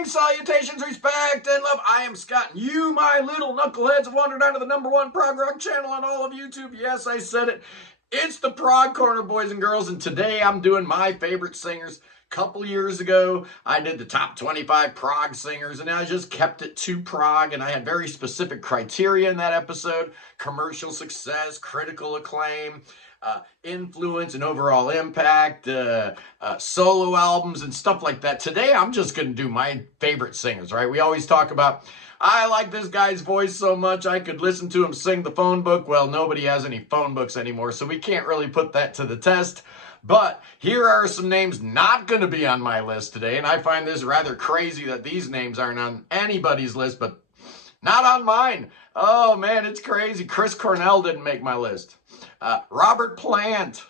Greetings, salutations, respect, and love. I am Scott, and you, my little knuckleheads, have wandered onto the #1 prog rock channel on all of YouTube. Yes, I said it. It's the Prog Corner, boys and girls, and today I'm doing my favorite singers. Couple years ago, I did the top 25 prog singers, and I just kept it to prog, and I had very specific criteria in that episode: commercial success, critical acclaim, influence and overall impact, solo albums and stuff like that. Today, I'm just going to do my favorite singers, right? We always talk about, I like this guy's voice so much, I could listen to him sing the phone book. Well, nobody has any phone books anymore, so we can't really put that to the test. But here are some names not going to be on my list today, and I find this rather crazy that these names aren't on anybody's list, but not on mine. Oh, man, it's crazy. Chris Cornell didn't make my list. Robert Plant.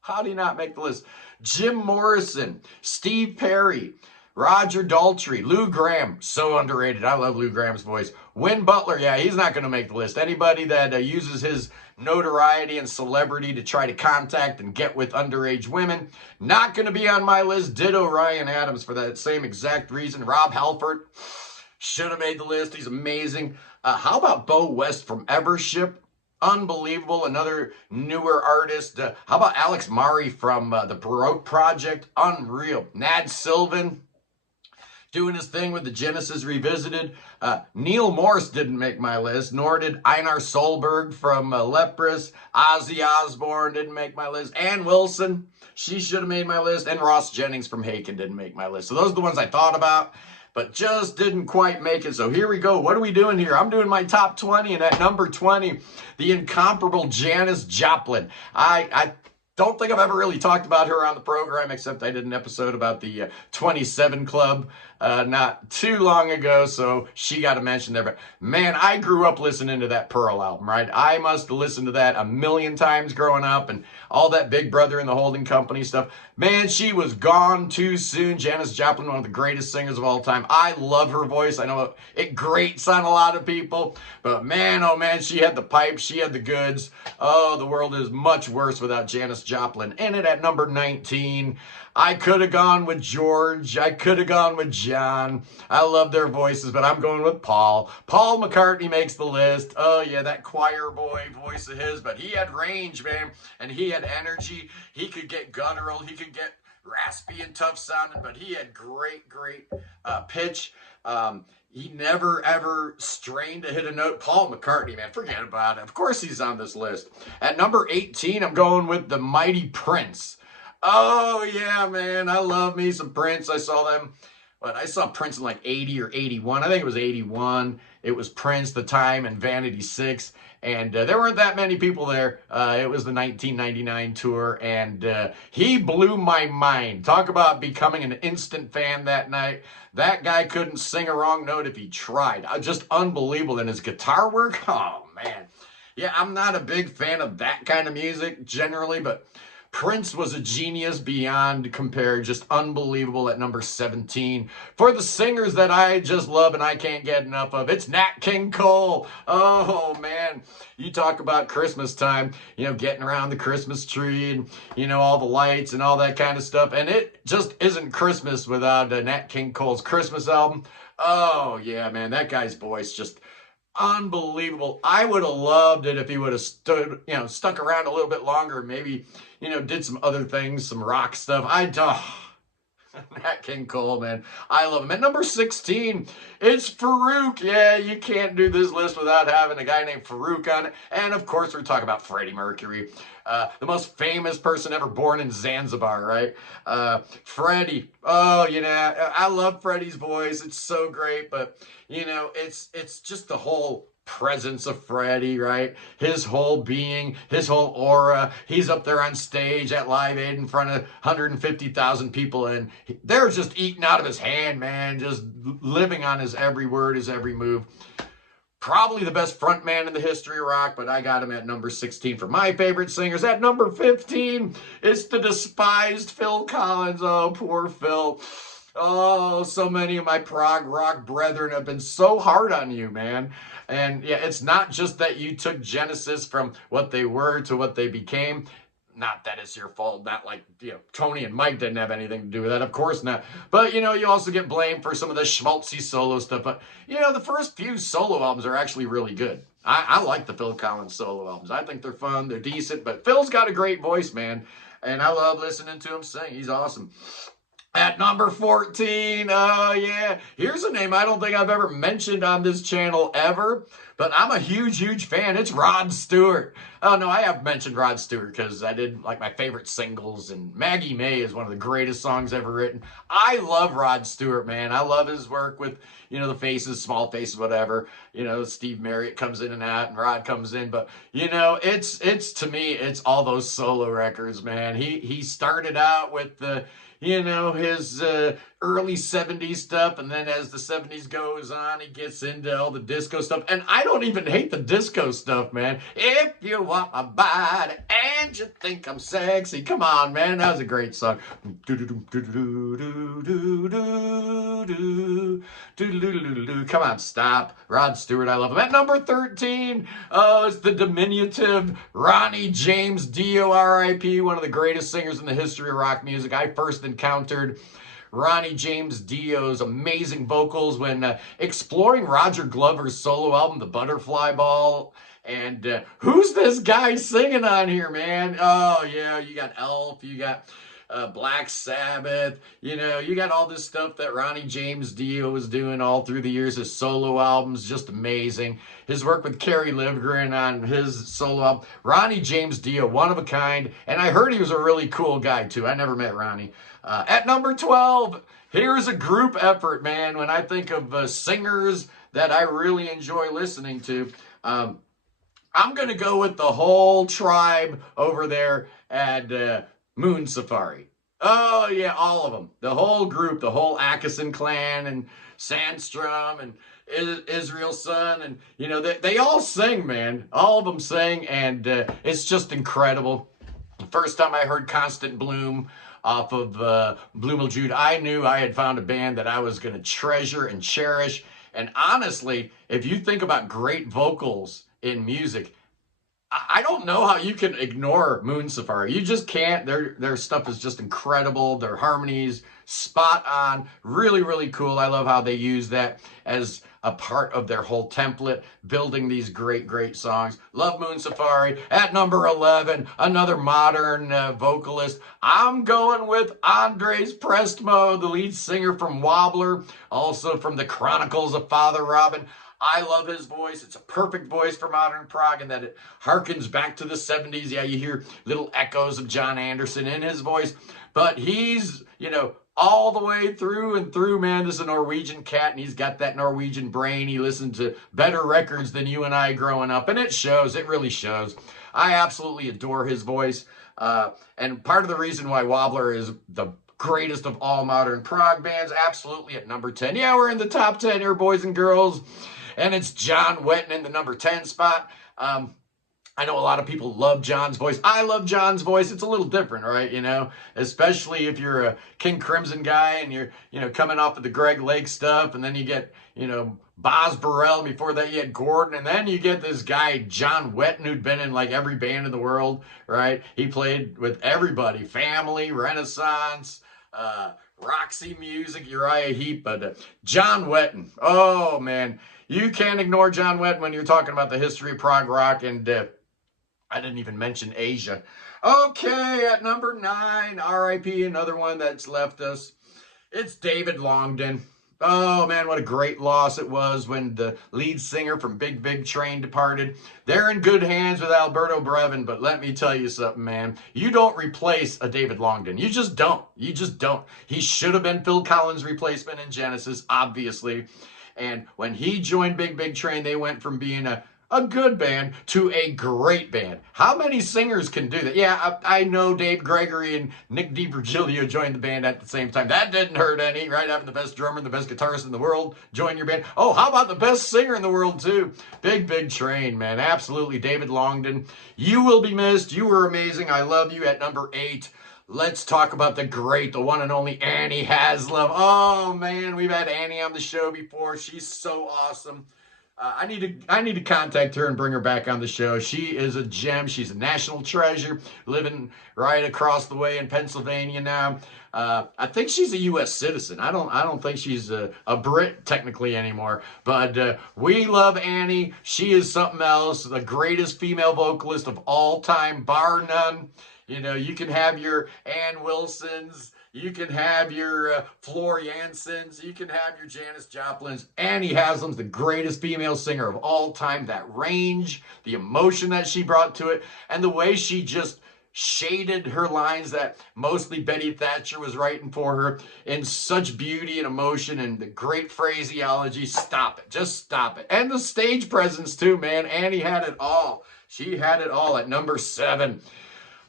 How do you not make the list? Jim Morrison. Steve Perry. Roger Daltrey. Lou Gramm. So underrated. I love Lou Gramm's voice. Win Butler. Yeah, he's not going to make the list. Anybody that uses his notoriety and celebrity to try to contact and get with underage women, not going to be on my list. Ditto Ryan Adams for that same exact reason. Rob Halford should have made the list. He's amazing. How about Bo West from Evership? Unbelievable. Another newer artist. How about Alex Mari from the Baroque Project? Unreal. Nad Sylvan doing his thing with the Genesis Revisited. Neil Morse didn't make my list, nor did Einar Solberg from Leprous. Ozzy Osbourne didn't make my list. Ann Wilson, she should have made my list. And Ross Jennings from Haken didn't make my list. So those are the ones I thought about, but just didn't quite make it. So here we go. What are we doing here? I'm doing my top 20, and at number 20, the incomparable Janis Joplin. I don't think I've ever really talked about her on the program, except I did an episode about the 27 Club not too long ago, so she got a mention there. But man, I grew up listening to that Pearl album, right? I must have listened to that a million times growing up, and all that Big Brother and the Holding Company stuff. Man, she was gone too soon. Janis Joplin, one of the greatest singers of all time. I love her voice. I know it grates on a lot of people, but man, oh man, she had the pipes, she had the goods. Oh, the world is much worse without Janis Joplin in it. At number 19, I could have gone with George. I could have gone with John. I love their voices, but I'm going with Paul. Paul McCartney makes the list. Oh, yeah, that choir boy voice of his, but he had range, man, and he had energy. He could get guttural. He could get raspy and tough sounding, but he had great pitch. He never, ever strained to hit a note. Paul McCartney, man, forget about it. Of course he's on this list. At number 18, I'm going with the mighty Prince. Oh, yeah, man, I love me some Prince. I saw Prince in like 80 or 81. I think it was 81. It was Prince, The Time, and Vanity 6. And there weren't that many people there. It was the 1999 tour, and he blew my mind. Talk about becoming an instant fan that night. That guy couldn't sing a wrong note if he tried. Just unbelievable. And his guitar work, oh, man. Yeah, I'm not a big fan of that kind of music generally, but Prince was a genius beyond compare, just unbelievable at number 17. For the singers that I just love and I can't get enough of, it's Nat King Cole. Oh, man. You talk about Christmas time, getting around the Christmas tree and, all the lights and all that kind of stuff. And it just isn't Christmas without Nat King Cole's Christmas album. Oh, yeah, man, that guy's voice just unbelievable. I would have loved it if he would have stuck around a little bit longer, maybe, did some other things, some rock stuff. Nat King Cole, man. I love him. At number 16, it's Farouk. Yeah, you can't do this list without having a guy named Farouk on it. And of course, we're talking about Freddie Mercury, the most famous person ever born in Zanzibar, right? Freddie. Oh, I love Freddie's voice. It's so great, but it's just the whole presence of Freddie, right? His whole being, his whole aura. He's up there on stage at Live Aid in front of 150,000 people, and they're just eating out of his hand, man, just living on his every word, his every move. Probably the best front man in the history of rock, but I got him at number 16 for my favorite singers. At number 15, it's the despised Phil Collins. Oh, poor Phil. Oh, so many of my prog rock brethren have been so hard on you, man. And yeah, it's not just that you took Genesis from what they were to what they became. Not that it's your fault, not like, Tony and Mike didn't have anything to do with that, of course not. But, you also get blamed for some of the schmaltzy solo stuff. But, the first few solo albums are actually really good. I like the Phil Collins solo albums. I think they're fun, they're decent, but Phil's got a great voice, man. And I love listening to him sing. He's awesome. At number 14, oh yeah, here's a name I don't think I've ever mentioned on this channel ever, but I'm a huge fan. It's Rod Stewart. Oh no, I have mentioned Rod Stewart because I did like my favorite singles, and Maggie May is one of the greatest songs ever written. I love Rod Stewart, man. I love his work with, the Faces, Small Faces, whatever. Steve Marriott comes in and out and Rod comes in, but it's to me, it's all those solo records, man. He started out with the his early 70s stuff, and then as the 70s goes on, he gets into all the disco stuff. And I don't even hate the disco stuff, man. If you want my body and you think I'm sexy, come on, man. That was a great song. Come on, stop. Rod Stewart, I love him. At number 13, it's the diminutive Ronnie James Dio, R.I.P., one of the greatest singers in the history of rock music. I first encountered Ronnie James Dio's amazing vocals when exploring Roger Glover's solo album, The Butterfly Ball. And who's this guy singing on here, man? Oh, yeah, you got Elf, you got Black Sabbath, you got all this stuff that Ronnie James Dio was doing all through the years. His solo albums, just amazing. His work with Kerry Livgren on his solo album. Ronnie James Dio, one of a kind. And I heard he was a really cool guy, too. I never met Ronnie. At number 12, here's a group effort, man. When I think of singers that I really enjoy listening to, I'm going to go with the whole tribe over there at Moon Safari. Oh, yeah, all of them. The whole group, the whole Akison clan and Sandstrom and Israel Sun. And, they all sing, man. All of them sing, and it's just incredible. The first time I heard Constant Bloom off of Blue Jude, I knew I had found a band that I was going to treasure and cherish. And honestly, if you think about great vocals in music, I don't know how you can ignore Moon Safari. You just can't. Their stuff is just incredible. Their harmonies, spot on. Really cool. I love how they use that as a part of their whole template, building these great songs. Love Moon Safari. At number 11, another modern vocalist. I'm going with Andres Prestmo, the lead singer from Wobbler, also from the Chronicles of Father Robin. I love his voice. It's a perfect voice for modern prog, and that it harkens back to the 70s. Yeah, you hear little echoes of John Anderson in his voice, but he's, all the way through and through, man. This is a Norwegian cat, and he's got that Norwegian brain. He listened to better records than you and I growing up, and it shows. It really shows. I absolutely adore his voice, and part of the reason why Wobbler is the greatest of all modern prog bands, absolutely at number 10. Yeah, we're in the top 10 here, boys and girls. And it's John Wetton in the number 10 spot. I know a lot of people love John's voice. I love John's voice. It's a little different, right? Especially if you're a King Crimson guy and you're, coming off of the Greg Lake stuff. And then you get, Boz Burrell. Before that, you had Gordon. And then you get this guy, John Wetton, who'd been in like every band in the world, right? He played with everybody. Family, Renaissance, Roxy Music, Uriah Heep. But John Wetton, oh, man. You can't ignore John Wetton when you're talking about the history of prog rock, and I didn't even mention Asia. Okay, at number 9, R.I.P., another one that's left us. It's David Longdon. Oh, man, what a great loss it was when the lead singer from Big Big Train departed. They're in good hands with Alberto Brevin, but let me tell you something, man. You don't replace a David Longdon. You just don't. You just don't. He should have been Phil Collins' replacement in Genesis, obviously. And when he joined Big Big Train, they went from being a good band to a great band. How many singers can do that? Yeah, I know Dave Gregory and Nick DiVirgilio joined the band at the same time. That didn't hurt any, right? Having the best drummer and the best guitarist in the world join your band. Oh, how about the best singer in the world, too? Big Big Train, man. Absolutely. David Longdon, you will be missed. You were amazing. I love you. At number 8, let's talk about the great, the one and only Annie Haslam. Oh, man, we've had Annie on the show before. She's so awesome. I need to contact her and bring her back on the show. She is a gem. She's a national treasure, living right across the way in Pennsylvania now. I think she's a U.S. citizen. I don't think she's a Brit technically anymore. But we love Annie. She is something else. The greatest female vocalist of all time, bar none. You know, you can have your Ann Wilsons. You can have your Floor Jansons. You can have your Janis Joplins. Annie Haslam's the greatest female singer of all time. That range, the emotion that she brought to it, and the way she just shaded her lines that mostly Betty Thatcher was writing for her in such beauty and emotion and the great phraseology. Stop it. Just stop it. And the stage presence too, man. Annie had it all. She had it all at number 7.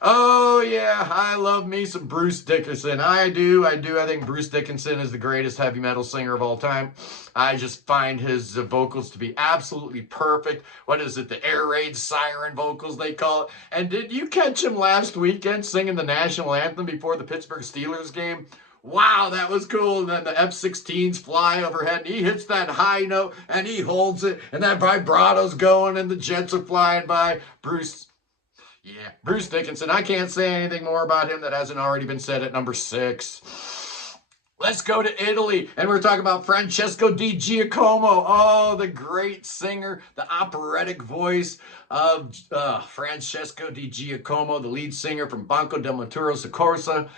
Oh, yeah, I love me some Bruce Dickinson. I do. I think Bruce Dickinson is the greatest heavy metal singer of all time. I just find his vocals to be absolutely perfect. What is it, the air raid siren vocals they call it? And did you catch him last weekend singing the national anthem before the Pittsburgh Steelers game? Wow, that was cool. And then the F-16s fly overhead, and he hits that high note, and he holds it, and that vibrato's going, and the jets are flying by. Bruce Dickinson. I can't say anything more about him that hasn't already been said at number 6. Let's go to Italy, and we're talking about Francesco Di Giacomo. Oh, the great singer, the operatic voice of Francesco Di Giacomo, the lead singer from Banco del Maturo Soccorsa.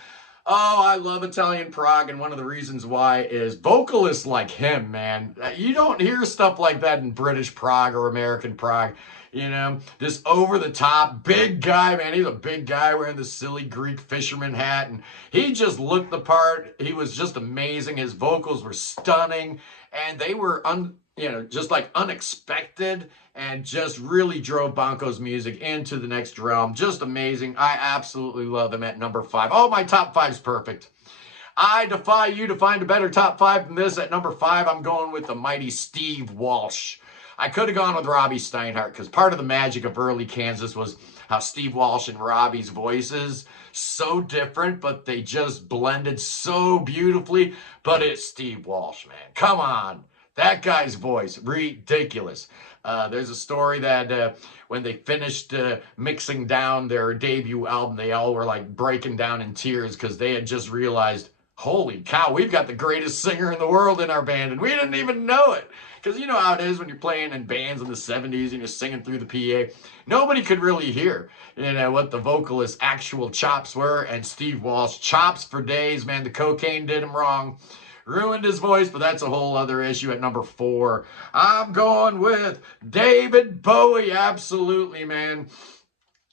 Oh, I love Italian prog, and one of the reasons why is vocalists like him, man. You don't hear stuff like that in British prog or American prog. You know, this over-the-top big guy, man. He's a big guy wearing the silly Greek fisherman hat, and he just looked the part. He was just amazing. His vocals were stunning, and they were, just like unexpected, and just really drove Banco's music into the next realm. Just amazing. I absolutely love him at number 5. Oh, my top 5's perfect. I defy you to find a better top 5 than this. At number 5, I'm going with the mighty Steve Walsh. I could have gone with Robbie Steinhardt because part of the magic of early Kansas was how Steve Walsh and Robbie's voices, so different, but they just blended so beautifully. But it's Steve Walsh, man. Come on. That guy's voice, ridiculous. There's a story that when they finished mixing down their debut album, they all were like breaking down in tears because they had just realized, holy cow, we've got the greatest singer in the world in our band, and we didn't even know it. Because you know how it is when you're playing in bands in the 70s and you're singing through the PA. Nobody could really hear, what the vocalist's actual chops were. And Steve Walsh, chops for days, man. The cocaine did him wrong. Ruined his voice, but that's a whole other issue. At number 4, I'm going with David Bowie. Absolutely, man.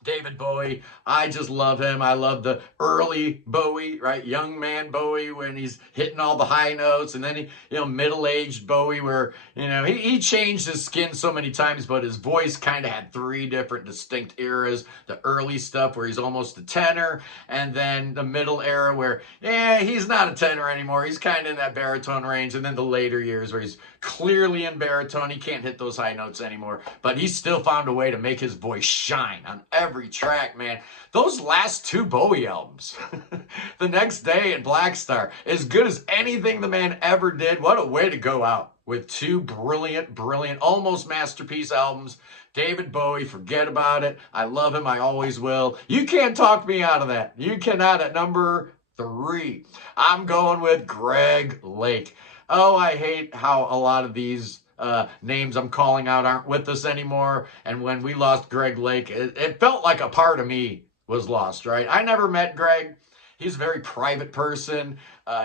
David Bowie, I just love him. I love the early Bowie, right? Young man Bowie when he's hitting all the high notes, and then he, middle-aged Bowie where, he changed his skin so many times, but his voice kind of had 3 different distinct eras. The early stuff where he's almost a tenor, and then the middle era where, he's not a tenor anymore. He's kind of in that baritone range, and then the later years where he's clearly in baritone. He can't hit those high notes anymore, but he's still found a way to make his voice shine on every track, man. Those last 2 Bowie albums, The Next Day and Black Star, as good as anything the man ever did. What a way to go out with 2 brilliant, almost masterpiece albums. David Bowie, forget about it. I love him. I always will. You can't talk me out of that. You cannot. At number 3, I'm going with Greg Lake. Oh, I hate how a lot of these names I'm calling out aren't with us anymore. And when we lost Greg Lake, it felt like a part of me was lost, right? I never met Greg. He's a very private person.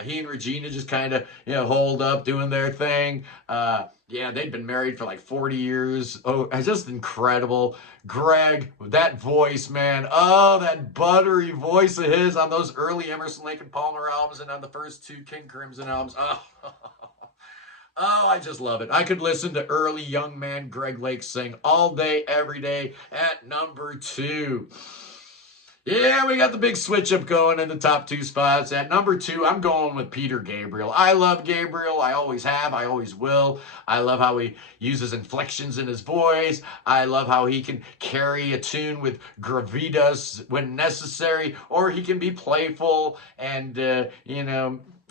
He and Regina just kind of, holed up doing their thing. They'd been married for like 40 years. Oh, just incredible. Greg, with that voice, man. Oh, that buttery voice of his on those early Emerson, Lake and Palmer albums and on the first 2 King Crimson albums. Oh, I just love it. I could listen to early young man Greg Lake sing all day, every day. At number 2. Yeah, we got the big switch up going in the top 2 spots. At number 2, I'm going with Peter Gabriel. I love Gabriel. I always have. I always will. I love how he uses inflections in his voice. I love how he can carry a tune with gravitas when necessary, or he can be playful and,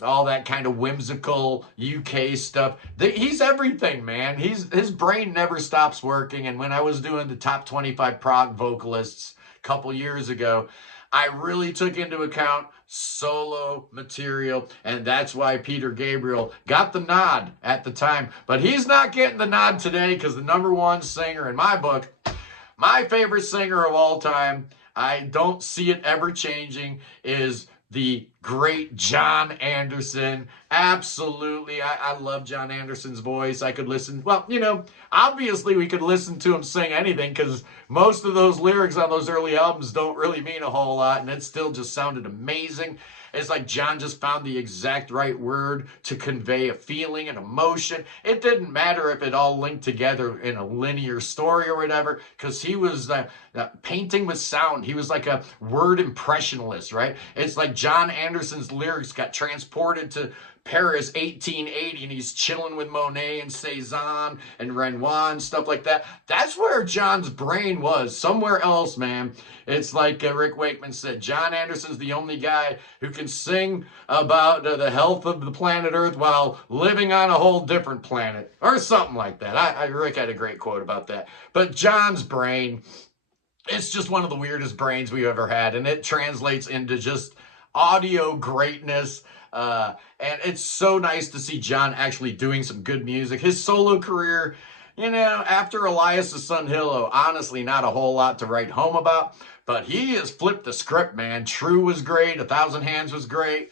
all that kind of whimsical UK stuff. He's everything, man. His brain never stops working. And when I was doing the top 25 prog vocalists a couple years ago, I really took into account solo material, and that's why Peter Gabriel got the nod at the time. But he's not getting the nod today because the number one singer in my book, my favorite singer of all time, I don't see it ever changing, is the great John Anderson. Absolutely. I love John Anderson's voice. I could listen. Well, you know, obviously we could listen to him sing anything because most of those lyrics on those early albums don't really mean a whole lot, and it still just sounded amazing. It's like John just found the exact right word to convey a feeling and emotion. It didn't matter if it all linked together in a linear story or whatever, because he was painting with sound. He was like a word impressionist, right? It's like John Anderson's lyrics got transported to Paris 1880 and he's chilling with Monet and Cezanne and Renoir and stuff like that. That's where John's brain was, somewhere else, man. It's like Rick Wakeman said, John Anderson's the only guy who can sing about the health of the planet Earth while living on a whole different planet, or something like that. Rick had a great quote about that. But John's brain, it's just one of the weirdest brains we've ever had, and it translates into just audio greatness. And it's so nice to see John actually doing some good music. His solo career, you know, after Elias the Sun Hillo, honestly, not a whole lot to write home about, but he has flipped the script, man. True was great. A Thousand Hands was great.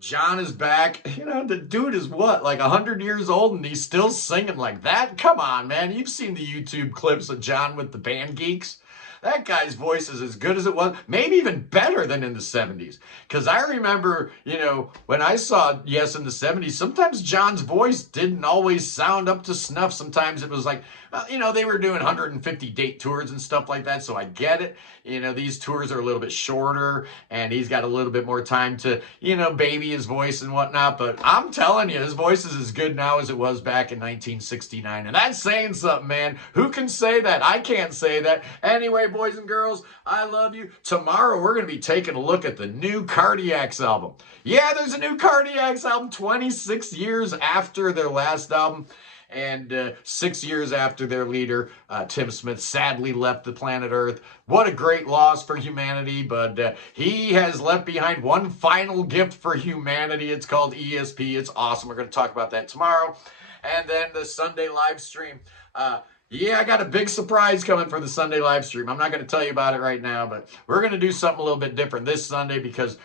John is back. You know, the dude is what, like 100 years old and he's still singing like that? Come on, man. You've seen the YouTube clips of John with the Band Geeks. That guy's voice is as good as it was, maybe even better than in the 70s. Because I remember, you know, when I saw Yes in the 70s, sometimes John's voice didn't always sound up to snuff. Sometimes it was like, you know, they were doing 150 date tours and stuff like that, so I get it. You know, these tours are a little bit shorter, and he's got a little bit more time to, you know, baby his voice and whatnot. But I'm telling you, his voice is as good now as it was back in 1969. And that's saying something, man. Who can say that? I can't say that. Anyway, boys and girls, I love you. Tomorrow, we're going to be taking a look at the new Cardiacs album. Yeah, there's a new Cardiacs album 26 years after their last album. And 6 years after their leader, Tim Smith, sadly left the planet Earth. What a great loss for humanity, but he has left behind one final gift for humanity. It's called ESP. It's awesome. We're going to talk about that tomorrow. And then the Sunday live stream. Yeah, I got a big surprise coming for the Sunday live stream. I'm not going to tell you about it right now, but we're going to do something a little bit different this Sunday because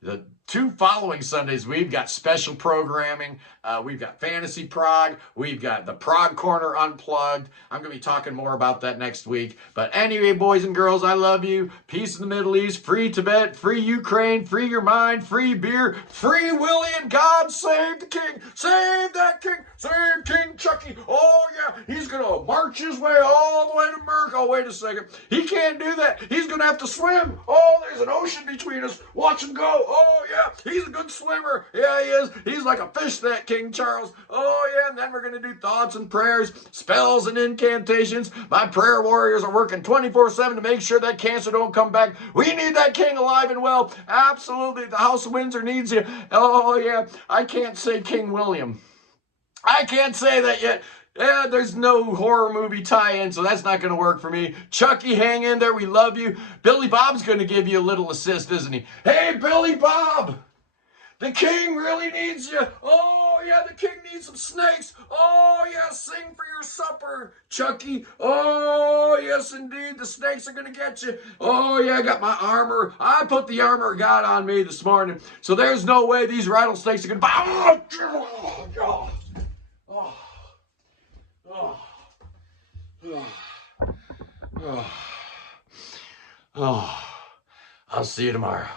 the 2 following Sundays, we've got special programming. We've got Fantasy Prog. We've got the Prog Corner Unplugged. I'm going to be talking more about that next week. But anyway, boys and girls, I love you. Peace in the Middle East. Free Tibet. Free Ukraine. Free your mind. Free beer. Free Willie, and God save the king. Save that king. Save King Chucky. Oh, yeah. He's going to march his way all the way to America. Oh, wait a second. He can't do that. He's going to have to swim. Oh, there's an ocean between us. Watch him go. Oh, yeah. He's a good swimmer. Yeah, he is. He's like a fish, that King Charles. Oh, yeah. And then we're going to do thoughts and prayers, spells and incantations. My prayer warriors are working 24/7 to make sure that cancer don't come back. We need that king alive and well. Absolutely. The House of Windsor needs you. Oh, yeah. I can't say King William. I can't say that yet. Yeah, there's no horror movie tie-in, so that's not going to work for me. Chucky, hang in there. We love you. Billy Bob's going to give you a little assist, isn't he? Hey, Billy Bob! The king really needs you. Oh, yeah, the king needs some snakes. Oh, yeah, sing for your supper, Chucky. Oh, yes, indeed, the snakes are going to get you. Oh, yeah, I got my armor. I put the armor of God on me this morning, so there's no way these rattlesnakes are going to... Oh, oh. Oh, I'll see you tomorrow.